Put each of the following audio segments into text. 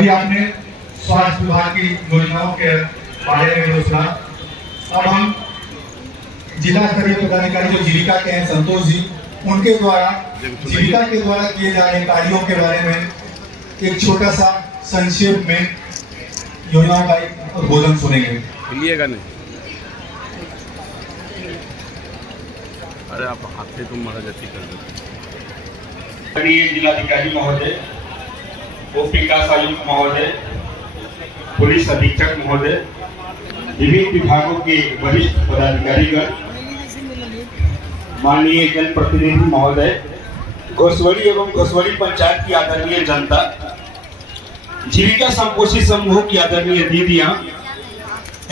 अभी आपने स्वास्थ्य विभाग की योजनाओं के बारे में जो सुना, अब हम जिला स्तरीय पदाधिकारी जो जीविका के हैं संतोष जी, उनके द्वारा जीविका के द्वारा किए जा रहे कार्यों के बारे में एक छोटा सा संक्षेप में योजनाओं का उद्बोधन सुनेंगे। नहीं, अरे आप हाथ से तुम महाराज अच्छी कर दो। जिलाधिकारी महोदय, उप विकास आयुक्त महोदय, पुलिस अधीक्षक महोदय, विभिन्न विभागों के वरिष्ठ पदाधिकारीगण, माननीय जनप्रतिनिधि महोदय, घोसवली एवं घोसवली पंचायत की आदरणीय जनता, जीविका संपोषी समूह की आदरणीय दीदियां,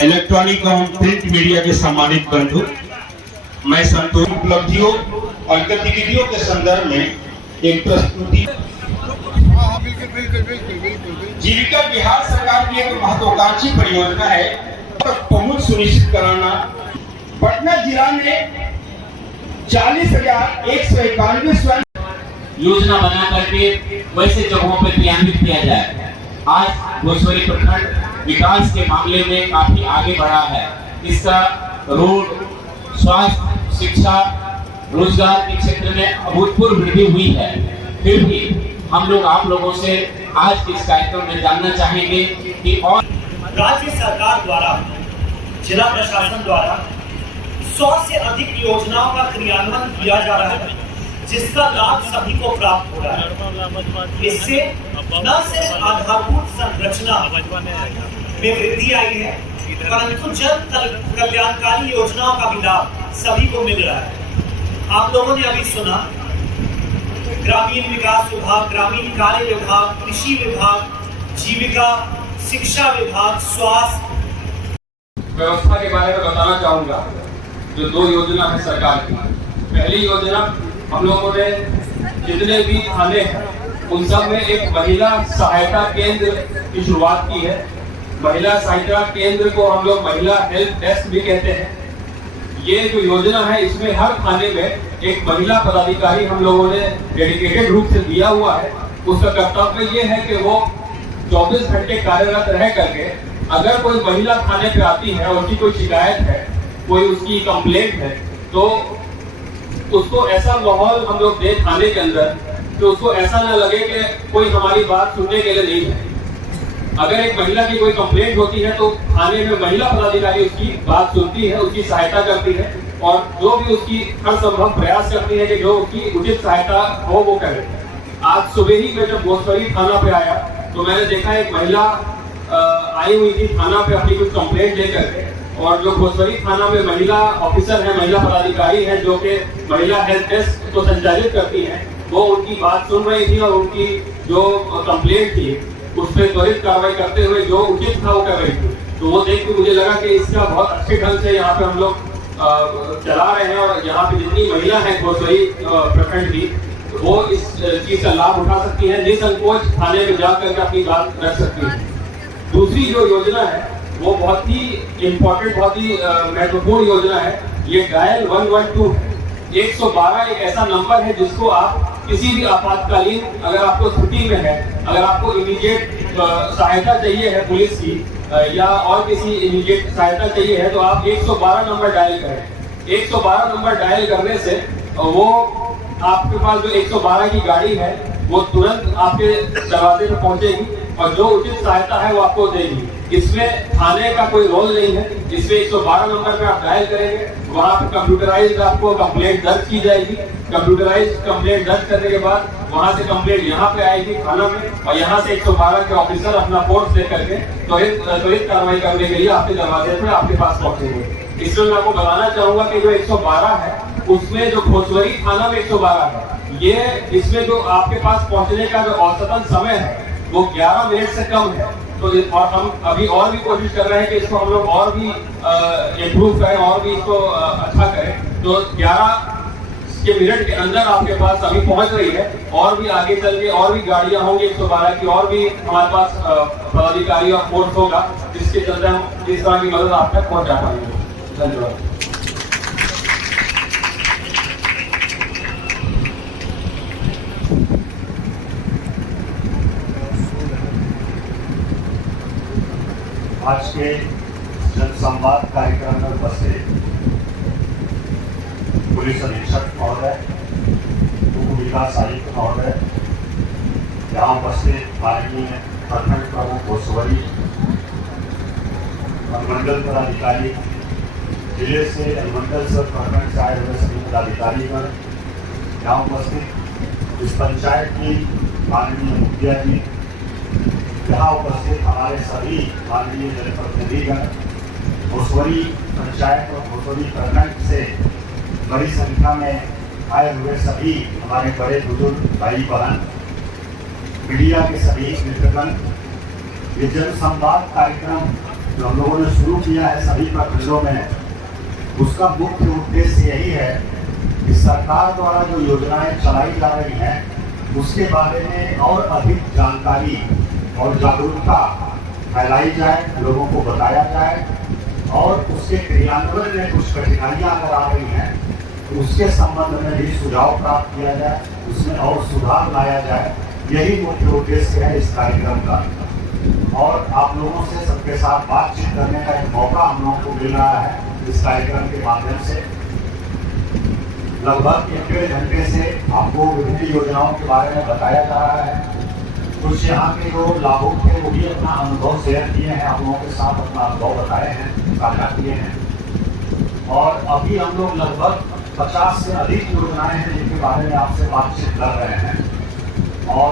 इलेक्ट्रॉनिक एवं प्रिंट मीडिया के सम्मानित बंधु, मैं संतोष उपलब्धियों और गतिविधियों के संदर्भ में एक प्रस्तुति। जीविका बिहार सरकार की एक महत्वाकांक्षी परियोजना है, तक पहुंच सुनिश्चित कराना। पटना जिला में 40,191 स्वयं योजना बना करके वैसे जगहों पर क्रियान्वित किया जाए। आज घोसवली प्रखंड विकास के मामले में काफी आगे बढ़ा है। इसका रोड, स्वास्थ्य, शिक्षा, रोजगार के क्षेत्र में अभूतपूर्व वृद्धि हुई है। फिर भी हम लोग आप लोगों से आज इस कार्यक्रम में जानना चाहेंगे कि और राज्य सरकार द्वारा, जिला प्रशासन द्वारा 100 से अधिक योजनाओं का क्रियान्वयन किया जा रहा है, जिसका लाभ सभी को प्राप्त हो रहा है। इससे न सिर्फ आधारभूत संरचना में वृद्धि आई है, परंतु जन कल्याणकारी योजनाओं का भी लाभ सभी को मिल रहा है। आप लोगों ने अभी सुना, ग्रामीण विकास विभाग, ग्रामीण कार्य विभाग, कृषि विभाग, जीविका, शिक्षा विभाग, स्वास्थ्य व्यवस्था के बारे में बताना चाहूंगा। जो 2 योजना है सरकार की। पहली योजना, हम लोगों ने जितने भी थाने हैं उन सब में एक महिला सहायता केंद्र की शुरुआत की है। महिला सहायता केंद्र को हम लोग महिला हेल्प डेस्क भी कहते हैं। ये जो योजना है, इसमें हर थाने में एक महिला पदाधिकारी हम लोगों ने डेडिकेटेड रूप से दिया हुआ है। उसका कर्तव्य ये है कि वो 24 घंटे कार्यरत रह करके अगर कोई महिला थाने पे आती है और उसकी कोई शिकायत है, कोई उसकी कंप्लेंट है, तो उसको ऐसा माहौल हम लोग दें थाने के अंदर कि उसको ऐसा ना लगे कि कोई हमारी बात सुनने के लिए नहीं है। अगर एक महिला की कोई कंप्लेंट होती है तो थाने में महिला पदाधिकारी उसकी बात सुनती है, उसकी सहायता करती है और जो भी उसकी हर संभव प्रयास करती है कि जो उसकी उचित सहायता हो वो करे। आज सुबह ही मैं जब घोसवली थाना पे आया तो मैंने देखा एक महिला आई हुई थी थाना पे अपनी कुछ कंप्लेंट लेकर के, और जो घोसवली थाना में महिला ऑफिसर है, महिला पदाधिकारी है, जो कि महिला हेल्प डेस्क को संचालित करती है, वो उनकी बात सुन रही थी और उनकी जो कंप्लेंट थी उस पर त्वरित कार्रवाई करते हुए जो उचित था वो कर रही थी। तो वो देख के मुझे लगा कि इसका बहुत अच्छे ढंग से यहाँ पे हम लोग चला रहे हैं और यहाँ पे जितनी महिला है घोसवली प्रखंड की, वो इस चीज का लाभ उठा सकती है, निसंकोच थाने में जाकर के अपनी बात रख सकती है। दूसरी जो योजना है वो बहुत ही इम्पोर्टेंट, बहुत ही महत्वपूर्ण योजना है। ये डायल 112 112 एक ऐसा नंबर है जिसको आप किसी भी आपातकालीन, अगर आपको स्थिति में है, अगर आपको इमीडिएट सहायता चाहिए है पुलिस की या और किसी इमीडिएट सहायता चाहिए है, तो आप 112 नंबर डायल करें। 112 नंबर डायल करने से वो आपके पास जो 112 की गाड़ी है वो तुरंत आपके दरवाजे पे पहुंचेगी और जो उचित सहायता है वो आपको देगी। इसमें थाने का कोई रोल नहीं है। इसमें 112 नंबर पे आप डायल करेंगे, वहाँ पे कंप्यूटराइज आपको कंप्लेंट दर्ज की जाएगी। कंप्यूटराइज कंप्लेंट दर्ज करने के बाद वहाँ से कंप्लेंट यहाँ पे आएगी थाना में, और यहाँ से 112 के ऑफिसर अपना फोर्स ले करके त्वरित कार्रवाई करने के लिए आपके दरवाजे पे आपके पास पहुँचेंगे। इसमें मैं आपको बताना चाहूंगा कि जो 112 है उसमें जो घोसवली थाना में 112 है, ये इसमें जो आपके पास पहुँचने का जो औसतन समय है वो 11 मिनट से कम है। तो और हम अभी और भी कोशिश कर रहे हैं कि इसको हम लोग और भी इम्प्रूव करें और भी इसको अच्छा करें। तो 11 के मिनट के अंदर आपके पास अभी पहुंच रही है, और भी आगे चल के और भी गाड़ियां होंगी 112 की, और भी हमारे पास पदाधिकारी और फोर्स होगा जिसके चलते हम इस तरह की मदद आप तक पहुंचा पाएंगे। धन्यवाद। आज के जनसंवाद कार्यक्रम में उपस्थित पुलिस अधीक्षक महोदय, उप विकास आयुक्त महोदय, यहाँ उपस्थित माननीय प्रखंड प्रमुख घोसवली, अनुमंडल पदाधिकारी, जिले से अनुमंडल से प्रखंड से आए हुए सभी पदाधिकारीगण, यहाँ उपस्थित इस पंचायत की माननीय मुखिया जी, यहाँ उपस्थित हमारे सभी माननीय जनप्रतिनिधिगण, घोसवली पंचायत और घोसवली प्रखंड से बड़ी संख्या में आए हुए सभी हमारे बड़े बुजुर्ग भाई बहन, मीडिया के सभी मित्रगण, ये जनसंवाद कार्यक्रम जो हम लोगों ने शुरू किया है सभी प्रखंडों में, उसका मुख्य उद्देश्य यही है कि सरकार द्वारा जो योजनाएं चलाई जा रही हैं उसके बारे में और अधिक जानकारी और जागरूकता फैलाई जाए, लोगों को बताया जाए और उसके क्रियान्वयन में कुछ कठिनाइयां अगर आ रही हैं तो उसके संबंध में भी सुझाव प्राप्त किया जाए, उसमें और सुधार लाया जाए। यही मुख्य उद्देश्य है इस कार्यक्रम का। और आप लोगों से सबके साथ बातचीत करने का एक मौका हम लोगों को मिल रहा है इस कार्यक्रम के माध्यम से। लगभग 1-1.5 घंटे से आपको विभिन्न योजनाओं के बारे में बताया जा रहा है। कुछ यहाँ के जो लाभुक थे वो भी अपना अनुभव शेयर किए हैं, आप लोगों के साथ अपना अनुभव बताए हैं, साझा किए हैं। और अभी हम लोग लगभग 50 से अधिक योजनाएं हैं जिनके बारे में आपसे बातचीत कर रहे हैं और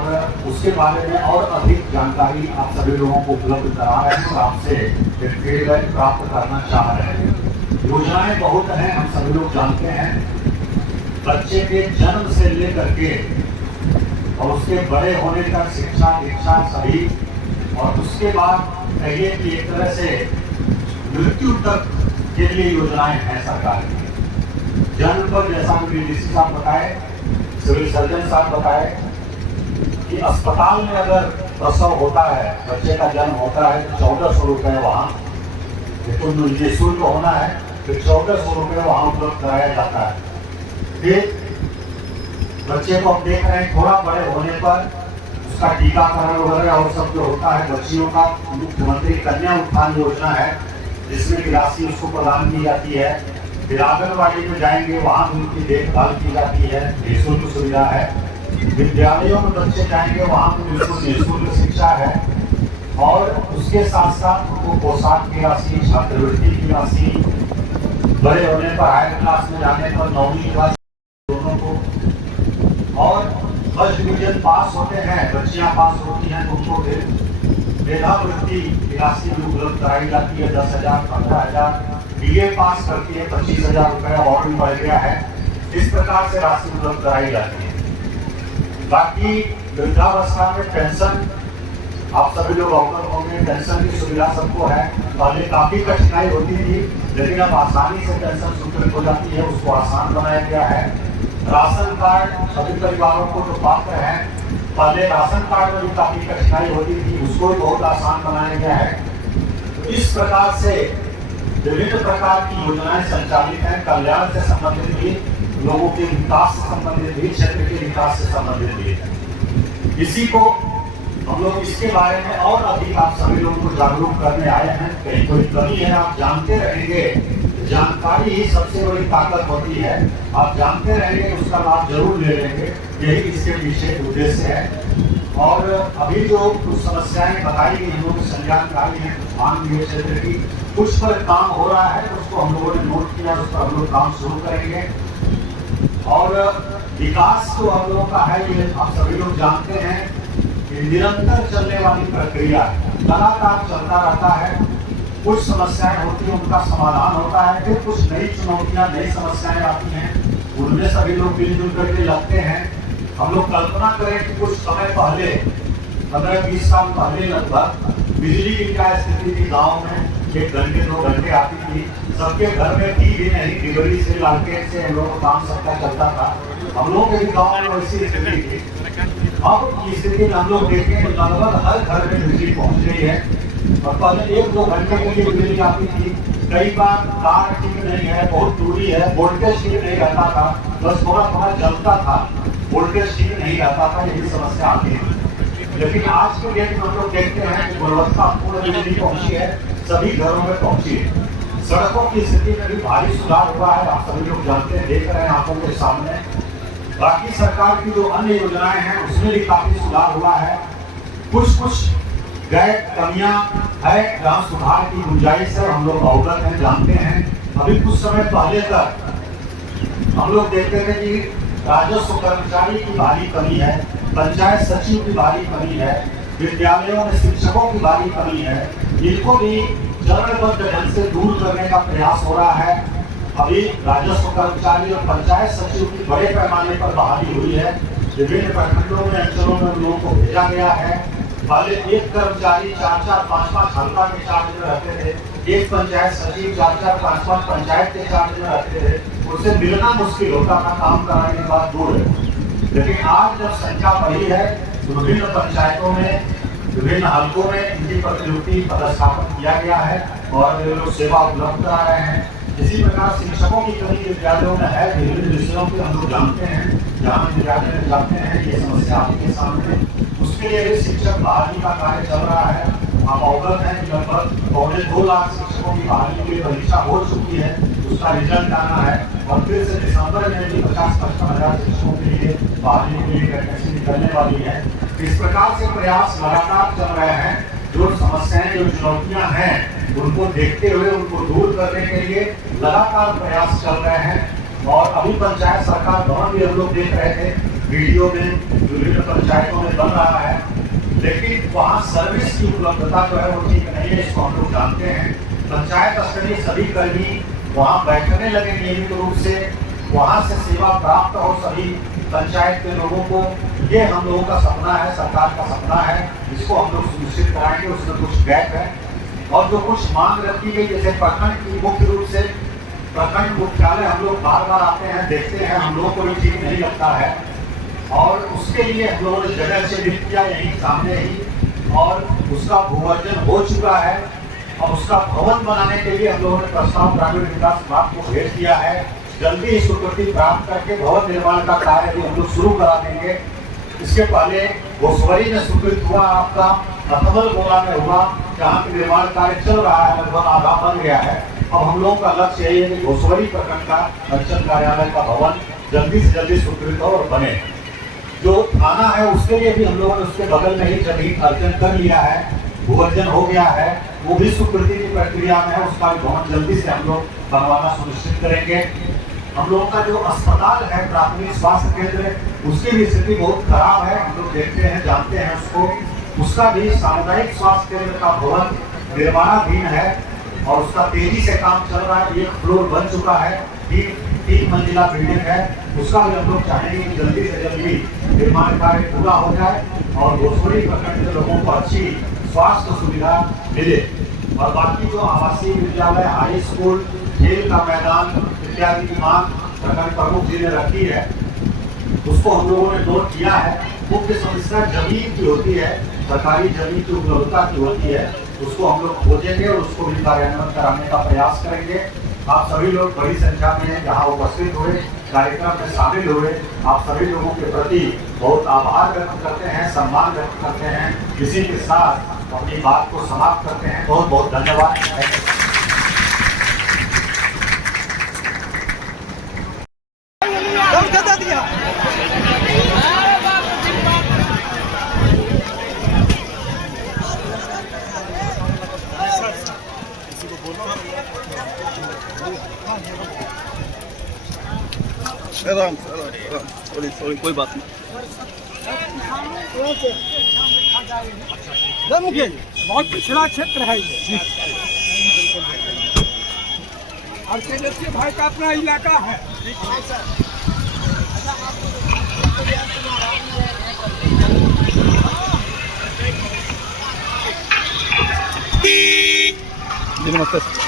उसके बारे में और अधिक जानकारी आप सभी लोगों को उपलब्ध करा रहे हैं और आपसे एक फीडबैक प्राप्त करना चाह रहे हैं। योजनाएं बहुत हैं, हम सभी लोग जानते हैं। बच्चे के जन्म से लेकर के और उसके बड़े होने तक शिक्षा दीक्षा सभी, और उसके बाद कहिए कि एक तरह से मृत्यु तक के लिए योजनाएं हैं सरकार की। जन्म पर जैसा डीसी साहब बताए, सिविल सर्जन साहब बताए कि अस्पताल में अगर प्रसव होता है, बच्चे का जन्म होता है तो 1400 रुपये वहाँ तो निःशुल्क होना है, फिर 1400 रुपये वहाँ उपलब्ध कराया जाता है। फिर बच्चे को हम देख रहे हैं थोड़ा बड़े होने पर उसका टीकाकरण वगैरह और सब जो होता है बच्चियों का, मुख्यमंत्री कन्या उत्थान योजना है जिसमें की राशि उसको प्रदान की जाती है। फिर आंगनबाड़ी में जाएंगे, वहाँ भी उनकी देखभाल की जाती है, निःशुल्क सुविधा है। विद्यालयों में बच्चे जाएंगे, वहाँ पर बिल्कुल निःशुल्क शिक्षा है। और उसके साथ साथ उनको पोशाक की राशि, छात्रवृत्ति की राशि, बड़े होने पर हायर क्लास में जाने पर 9वीं क्लास दोनों को, और फर्स्ट डिवीजन पास होते हैं, बच्चियां पास होती हैं तो उनको फिर मेधावृत्ति की राशि भी उपलब्ध कराई जाती है। 10,000, 15,000, BA पास करती है 25,000 रुपये और भी बढ़ गया है। इस प्रकार से राशि उपलब्ध कराई जाती है। बाकी वृद्धावस्था में पेंशन, आप सभी लोग अवगत होंगे, पेंशन की सुविधा सबको है। पहले काफी कठिनाई होती थी लेकिन अब आसानी से पेंशन स्वीकृत हो जाती है, उसको आसान बनाया गया है। राशन कार्ड सभी परिवारों को जो पात्र हैं, पहले राशन कार्ड में भी काफी कठिनाई होती थी, उसको भी बहुत आसान बनाया गया है। तो इस प्रकार से विभिन्न प्रकार की योजनाएं संचालित हैं, कल्याण से संबंधित भी, लोगों के विकास से संबंधित भी, क्षेत्र के विकास से संबंधित भी। इसी को हम लोग इसके बारे में और अधिक आप सभी लोगों को जागरूक करने आए हैं। कहीं कोई कमी है आप जानते रहेंगे, जानकारी ही सबसे बड़ी ताकत होती है। आप जानते रहेंगे उसका लाभ जरूर ले लेंगे, यही इसके पीछे उद्देश्य है। और अभी जो कुछ समस्याएं बताई गई हम लोग संज्ञान में आई हैं मानवीय क्षेत्र की, कुछ पर काम हो रहा है, उसको हम लोगों ने नोट किया, उस पर हम लोग काम शुरू करेंगे। और विकास तो हम लोगों का है, ये आप सभी लोग जानते हैं, निरंतर चलने वाली प्रक्रिया लगातार चलता रहता है। कुछ समस्याएं होती हैं, उनका समाधान होता है, फिर कुछ नई चुनौतियां, नई समस्याएं आती हैं, उनमें सभी लोग मिलजुल करके लगते हैं। हम लोग कल्पना करें कि कुछ समय पहले 15-20 साल पहले लगभग बिजली की क्या स्थिति थी गाँव में, 1 घंटे 2 घंटे आती थी, सबके घर में टीवी नहीं, बिजली से लालटेन से हम लोगों को काम सबका चलता था। हम लोगों के भी गाँव में वैसी स्थिति थी। अब की स्थिति में हम लोग देखें तो लगभग हर घर में बिजली पहुंच गई है। और पहले 1-2 घंटे के लिए बिजली आती थी, कई बार तार ठीक नहीं है, बहुत दूरी है, वोल्टेज ठीक नहीं रहता था, बस थोड़ा थोड़ा जलता था, वोल्टेज ठीक नहीं रहता था, यही समस्या आती है। लेकिन आज के डेट में हम लोग देखते हैं कि गुणवत्तापूर्ण बिजली पहुंची है, सभी घरों में पहुंची है। सड़कों की स्थिति में भी भारी सुधार हुआ है, आप सभी लोग जानते हैं, देख रहे हैं आंखों के सामने। बाकी सरकार की जो अन्य योजनाएं हैं उसमें भी काफी सुधार हुआ है। कुछ गैर कमियां है, जहाँ सुधार की गुंजाइश है, हम लोग अवगत हैं, जानते हैं। अभी कुछ समय पहले तक हम लोग देखते थे कि राजस्व कर्मचारी की भारी कमी है, पंचायत सचिव की भारी कमी है, विद्यालयों में शिक्षकों की भारी कमी है। इनको भी चरणबद्ध ढंग से दूर करने का प्रयास हो रहा है। अभी राजस्व कर्मचारी और पंचायत सचिव की बड़े पैमाने पर बहाली हुई है। विभिन्न प्रखंडों में, अंचलों में लोगों को भेजा गया है। पहले एक कर्मचारी 4-4, 5-5 हल्का के चार्ज में रहते थे, एक पंचायत सचिव 4-4, 5-5 पंचायत के चार्ज में रहते थे। उससे मिलना मुश्किल होता था, काम कराने के बाद दूर है। लेकिन आज जब संख्या बढ़ी है तो विभिन्न पंचायतों में, विभिन्न हल्कों में इनकी प्रतिनियुक्ति पदस्थापन किया गया है और वे लोग सेवा उपलब्ध करा रहे हैं। इसी प्रकार शिक्षकों की कमी विद्यालयों में है, विभिन्न विषयों के हम लोग जानते हैं। जहाँ विद्यालय में जाते हैं ये समस्या आपके सामने, उसके लिए भी शिक्षक बहाली का कार्य चल रहा है। आप अवगत हैं कि लगभग 2.25 लाख शिक्षकों की बहाली के लिए परीक्षा हो चुकी है, उसका रिजल्ट आना है और फिर से दिसंबर में भी 50-55 हजार शिक्षकों के लिए बहाली के लिए वैकेंसी निकलने वाली है। इस प्रकार से प्रयास लगातार चल रहे हैं। जो समस्याएं, जो चुनौतियां हैं, उनको देखते हुए उनको दूर करने के लिए लगातार प्रयास चल रहे हैं। और अभी पंचायत सरकार भवन भी हम लोग देख रहे थे, वीडियो में विभिन्न पंचायतों में बन रहा है, लेकिन वहाँ सर्विस की उपलब्धता जो है वो ठीक नहीं है, इसको हम लोग जानते हैं। पंचायत स्तरीय सभी कर्मी वहाँ बैठने लगे नियमित रूप से, वहाँ से सेवा प्राप्त हो सभी पंचायत के लोगों को। ये हम लोगों का सपना है, सरकार का सपना है, इसको हम लोग सुनिश्चित कराएंगे। उसमें कुछ गैप है और जो कुछ मांग रखी गई, जैसे प्रखंड की मुख्य रूप से प्रखंड मुख्यालय हम लोग बार-बार आते हैं, देखते हैं, हम लोगों को भी ठीक नहीं लगता है और उसके लिए हम लोगों ने जगह से लिख किया यहीं सामने ही और उसका भूवर्जन हो चुका है। और उसका भवन बनाने के लिए हम लोगों ने प्रस्ताव ग्रामीण विकास विभाग को भेज दिया है। जल्दी ही स्वीकृति प्राप्त करके भवन निर्माण का कार्य भी हम लोग शुरू करा देंगे। इसके पहले घोसवरी में स्वीकृत हुआ, आपका रतमल गोला में हुआ, जहाँ के निर्माण कार्य चल रहा है, लगभग आधा बन गया है। अब हम लोगों का लक्ष्य यही है कि घोसवरी प्रखंड का अंचल कार्यालय का भवन जल्दी से जल्दी स्वीकृत हो और बने। जो थाना है उसके लिए भी हम लोगों ने उसके बगल में ही जमीन अर्जन कर लिया है, भूवर्जन हो गया है, वो भी स्वीकृति की प्रक्रिया में है। उसका भी भवन जल्दी से हम लोग बनवाना सुनिश्चित करेंगे। हम लोगों का जो अस्पताल है, प्राथमिक स्वास्थ्य केंद्र, उसकी भी स्थिति बहुत खराब है, हम लोग देखते हैं, जानते हैं उसको। उसका भी सामुदायिक स्वास्थ्य केंद्र का भवन निर्माणाधीन है और उसका तेजी से काम चल रहा है। 1 फ्लोर बन चुका है, 3 मंजिला बिल्डिंग है, उसका भी हम लोग चाहेंगे कि जल्दी से जल्दी निर्माण कार्य पूरा हो जाए और घोसवरी प्रखंड के लोगों को अच्छी स्वास्थ्य सुविधा मिले। और बाकी जो आवासीय विद्यालय, हाई स्कूल, खेल का मैदान इत्यादि की मांग प्रखंड प्रमुख जी ने रखी है, उसको हम लोगों ने नोट किया है। मुख्य समस्या जमीन की होती है, सरकारी जमीन की उपलब्धता की होती है, उसको हम लोग खोजेंगे और उसको भी कार्यान्वयन कराने का प्रयास करेंगे। आप सभी लोग बड़ी संख्या में हैं, जहाँ उपस्थित हुए, कार्यक्रम में शामिल हुए, आप सभी लोगों के प्रति बहुत आभार व्यक्त करते हैं, सम्मान व्यक्त करते हैं। इसी के साथ अपनी बात को समाप्त करते हैं। बहुत बहुत धन्यवाद। सॉरी, कोई बात नहीं। मुखिया जी, बहुत पिछड़ा क्षेत्र है ये और तेजस्वी भाई का अपना इलाका है। जी नमस्ते सर।